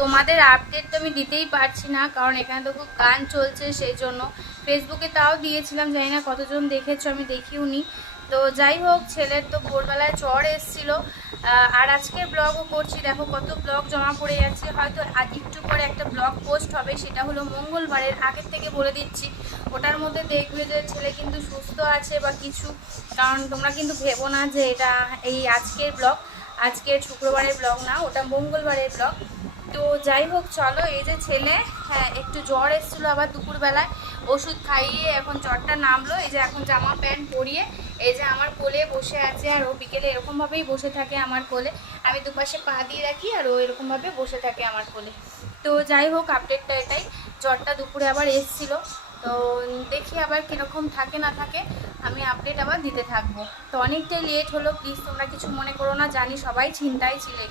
তোমাদের আপডেট তো আমি দিতেই পারছি না, কারণ এখানে তো খুব গান চলছে, সেই জন্য। ফেসবুকে তাও দিয়েছিলাম, জানি না কতজন দেখেছো, আমি দেখিও নি। তো যাই হোক, ছেলের তো ভোরবেলায় জ্বর এসেছিল। আর আজকের ব্লগও করছি, দেখো কত ব্লগ জমা পড়ে যাচ্ছে। হয়তো আজ একটু পরে একটা ব্লগ পোস্ট হবে, সেটা হলো মঙ্গলবারের, আগের থেকে বলে দিচ্ছি। ওটার মধ্যে দেখবে যে ছেলে কিন্তু সুস্থ আছে বা কিছু, কারণ তোমরা কিন্তু ভেবো না যে এটা এই আজকের ব্লগ, আজকের শুক্রবারের ব্লগ না, ওটা মঙ্গলবারের ব্লগ। তো যাই হোক, চলো। এই যে ছেলে, হ্যাঁ একটু জ্বর এসেছিলো, আবার দুপুরবেলায় ওষুধ খাইয়ে এখন জ্বরটা নামলো। এই যে এখন জামা প্যান্ট পরিয়ে এই যে আমার কোলে বসে আছে, আর ও বিকেলে এরকমভাবেই বসে থাকে আমার কোলে। আমি দুপাশে পা দিয়ে রাখি আর ও এরকমভাবে বসে থাকে আমার কোলে। তো যাই হোক, আপডেটটা এটাই। জ্বরটা দুপুরে আবার এসেছিলো, তো দেখি আবার কীরকম থাকে না থাকে, আমি আপডেট আবার দিতে থাকবো। তো অনেকটাই লেট হলো, প্লিজ তোমরা কিছু মনে করো না, জানি সবাই চিন্তায় ছিলে।